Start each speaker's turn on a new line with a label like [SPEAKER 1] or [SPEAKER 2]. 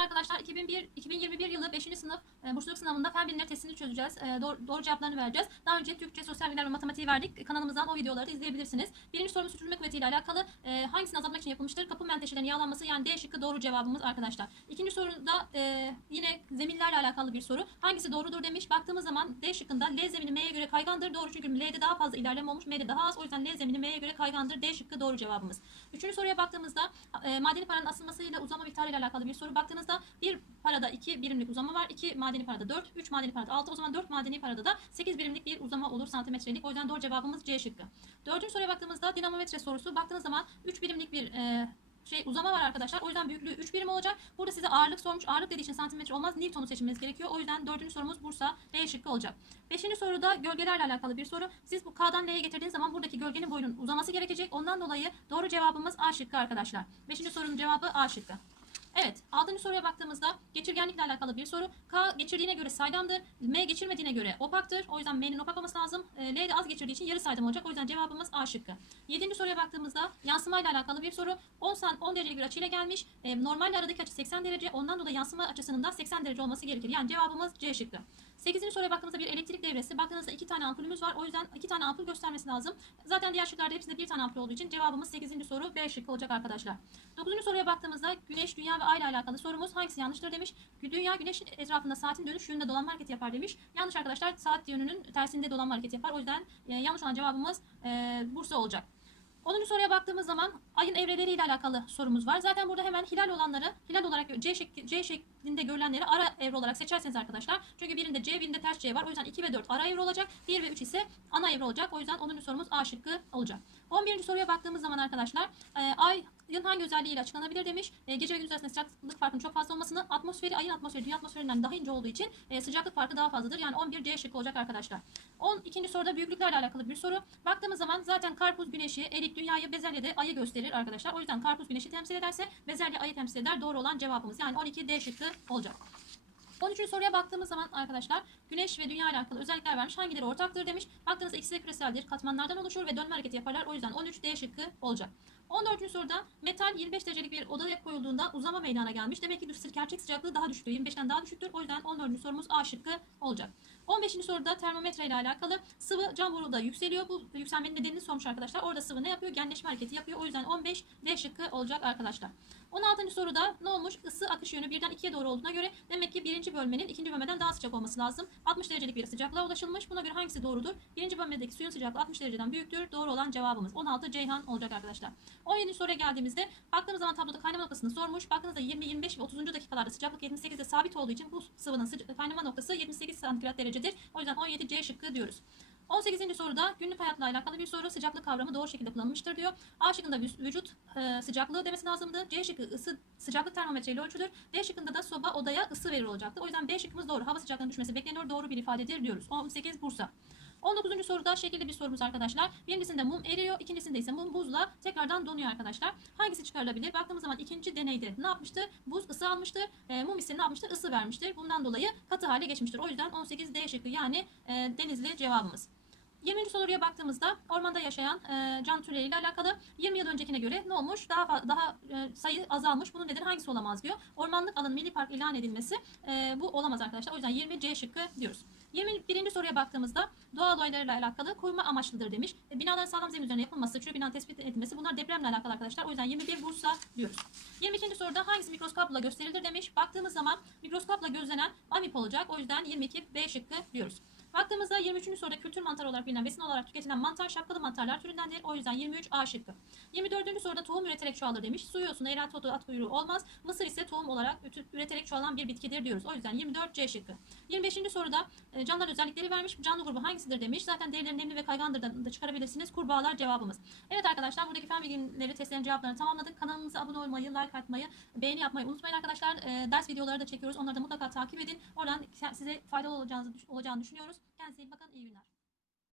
[SPEAKER 1] arkadaşlar 2001 2021 yılı 5. sınıf e, bursluluk sınavında fen bilimleri testini çözeceğiz. E, doğru, doğru cevaplarını vereceğiz. Daha önce Türkçe, sosyal bilimler ve matematiği verdik. Kanalımızdan o videoları da izleyebilirsiniz. Birinci sorumuz süpürme kuvvetiyle alakalı. E, hangisini azaltmak için yapılmıştır? Kapı menteşelerinin yağlanması yani D şıkkı doğru cevabımız arkadaşlar. İkinci soruda e, yine zeminlerle alakalı bir soru. Hangisi doğrudur demiş. Baktığımız zaman D şıkkında L zemini M'ye göre kaygandır. Doğru çünkü L'de daha fazla ilerleme olmuş. M'de daha az. O yüzden L zemini M'ye göre kaygandır. D şıkkı doğru cevabımız. Üçüncü soruya baktığımızda e, madeni paranın asılmasıyla uzama miktarıyla alakalı bir soru. Baktığınızda bir parada 2 birimlik uzama var. 2 madeni parada 4, 3 madeni parada 6. O zaman 4 madeni parada da 8 birimlik bir uzama olur santimetrelik. O yüzden doğru cevabımız C şıkkı. Dördüncü soruya baktığımızda dinamometre sorusu. Baktığınız zaman 3 birimlik bir e, şey uzama var arkadaşlar. O yüzden büyüklüğü 3 birim olacak. Burada size ağırlık sormuş. Ağırlık dediği için santimetre olmaz. Newton'u seçmeniz gerekiyor. O yüzden dördüncü sorumuz Bursa D şıkkı olacak. Beşinci soruda gölgelerle alakalı bir soru. Siz bu K'dan L'ye getirdiğiniz zaman buradaki gölgenin boyunun uzaması gerekecek. Ondan dolayı doğru cevabımız A şıkkı arkadaşlar. Beşinci sorunun cevabı A şıkkı. Evet, altıncı soruya baktığımızda geçirgenlikle alakalı bir soru. K geçirdiğine göre saydamdır, M geçirmediğine göre opaktır. O yüzden M'nin opak olması lazım. E, L de az geçirdiği için yarı saydam olacak. O yüzden cevabımız A şıkkı. Yedinci soruya baktığımızda yansımayla alakalı bir soru. 10 san 10 derecelik bir açıyla gelmiş. E, normalde aradaki açı 80 derece. Ondan dolayı yansıma açısının da 80 derece olması gerekir. Yani cevabımız C şıkkı. 8. soruya baktığımızda bir elektrik devresi. Baktığınızda iki tane ampulümüz var. O yüzden iki tane ampul göstermesi lazım. Zaten diğer şıklarda hepsinde bir tane ampul olduğu için cevabımız 8. soru B şıkkı olacak arkadaşlar. 9. soruya baktığımızda güneş, dünya ve ay ile alakalı sorumuz hangisi yanlıştır demiş. Dünya güneşin etrafında saatin dönüş yönünde dolanma hareketi yapar demiş. Yanlış arkadaşlar saat yönünün tersinde dolanma hareketi yapar. O yüzden e, yanlış olan cevabımız e, Bursa olacak. 10. soruya baktığımız zaman ayın evreleriyle alakalı sorumuz var. Zaten burada hemen hilal olanları, hilal olarak C, şekli, C şeklinde görülenleri ara evre olarak seçerseniz arkadaşlar. Çünkü birinde C, birinde ters C var. O yüzden 2 ve 4 ara evre olacak. 1 ve 3 ise ana evre olacak. O yüzden 10. sorumuz A şıkkı olacak. 11. soruya baktığımız zaman arkadaşlar e, ay Yılın hangi özelliğiyle açıklanabilir demiş. E, gece ve gündüz arasında sıcaklık farkının çok fazla olmasını, atmosferi ayın atmosferi dünya atmosferinden daha ince olduğu için e, sıcaklık farkı daha fazladır. Yani 11 C şıkkı olacak arkadaşlar. 12. soruda büyüklüklerle alakalı bir soru. Baktığımız zaman zaten karpuz güneşi, erik dünyayı, bezelye de ayı gösterir arkadaşlar. O yüzden karpuz güneşi temsil ederse bezelye ayı temsil eder. Doğru olan cevabımız. Yani 12 D şıkkı olacak. 13. soruya baktığımız zaman arkadaşlar güneş ve dünya ile alakalı özellikler vermiş. Hangileri ortaktır demiş. Baktığınızda ikisi de küreseldir. Katmanlardan oluşur ve dönme hareketi yaparlar. O yüzden 13 D şıkkı olacak. 14. soruda metal 25 derecelik bir odaya koyulduğunda uzama meydana gelmiş. Demek ki gerçek sıcaklığı daha düşüktür. 25'ten daha düşüktür. O yüzden 14. sorumuz A şıkkı olacak. 15. soruda termometre ile alakalı sıvı cam boruda yükseliyor. Bu yükselmenin nedenini sormuş arkadaşlar. Orada sıvı ne yapıyor? Genleşme hareketi yapıyor. O yüzden 15 D şıkkı olacak arkadaşlar. 16. soruda ne olmuş? Isı akış yönü birden 2'ye doğru olduğuna göre demek ki birinci bölmenin ikinci bölmeden daha sıcak olması lazım. 60 derecelik bir sıcaklığa ulaşılmış. Buna göre hangisi doğrudur? Birinci bölmedeki suyun sıcaklığı 60 dereceden büyüktür. Doğru olan cevabımız 16 Ceyhan olacak arkadaşlar. 17. soruya geldiğimizde baktığımız zaman tabloda kaynama noktasını sormuş. Baktığınızda 20, 25 ve 30. dakikalarda sıcaklık 78'de sabit olduğu için bu sıvının kaynama noktası 78 santigrat derecedir. O yüzden 17 C şıkkı diyoruz. 18. soruda günlük hayatla alakalı bir soru sıcaklık kavramı doğru şekilde kullanılmıştır diyor. A şıkkında vü- vücut e, sıcaklığı demesi lazımdı. C şıkkı ısı sıcaklık termometre ile ölçülür. D şıkkında da soba odaya ısı verir olacaktı. O yüzden B şıkkımız doğru. Hava sıcaklığının düşmesi bekleniyor. Doğru bir ifadedir diyoruz. 18 Bursa. 19. soruda şekilli bir sorumuz arkadaşlar. Birincisinde mum eriyor, ikincisinde ise mum buzla tekrardan donuyor arkadaşlar. Hangisi çıkarılabilir? Baktığımız zaman ikinci deneyde ne yapmıştır? Buz ısı almıştır. E, mum ise ne yapmıştır? Isı vermiştir. Bundan dolayı katı hale geçmiştir. O yüzden 18 D şıkkı yani e, denizli cevabımız. 20. soruya baktığımızda ormanda yaşayan e, can türleriyle alakalı 20 yıl öncekine göre ne olmuş? Daha daha e, sayı azalmış. Bunun nedeni hangisi olamaz diyor. Ormanlık alanı milli park ilan edilmesi e, bu olamaz arkadaşlar. O yüzden 20 C şıkkı diyoruz. 21. soruya baktığımızda doğa olaylarıyla alakalı koruma amaçlıdır demiş. E, binaların sağlam zemin üzerine yapılması, çürü binanın tespit edilmesi bunlar depremle alakalı arkadaşlar. O yüzden 21 Bursa diyoruz. 22. soruda hangisi mikroskopla gösterilir demiş. Baktığımız zaman mikroskopla gözlenen amip olacak. O yüzden 22 B şıkkı diyoruz. Baktığımızda 23. soruda kültür mantarı olarak bilinen besin olarak tüketilen mantar şapkalı mantarlar türündendir. O yüzden 23 A şıkkı. 24. soruda tohum üreterek çoğalır demiş. Su yosunu, eğrelti otu, at kuyruğu olmaz. Mısır ise tohum olarak üreterek çoğalan bir bitkidir diyoruz. O yüzden 24 C şıkkı. 25. soruda e, canlılar özellikleri vermiş. Canlı grubu hangisidir demiş. Zaten derileri nemli ve kaygandır da, çıkarabilirsiniz. Kurbağalar cevabımız. Evet arkadaşlar buradaki fen bilgileri testlerin cevaplarını tamamladık. Kanalımıza abone olmayı, like atmayı, beğeni yapmayı unutmayın arkadaşlar. E, ders videoları da çekiyoruz. Onları da mutlaka takip edin. Oradan size faydalı olacağını düşünüyoruz. Kendinize iyi bakın. İyi günler.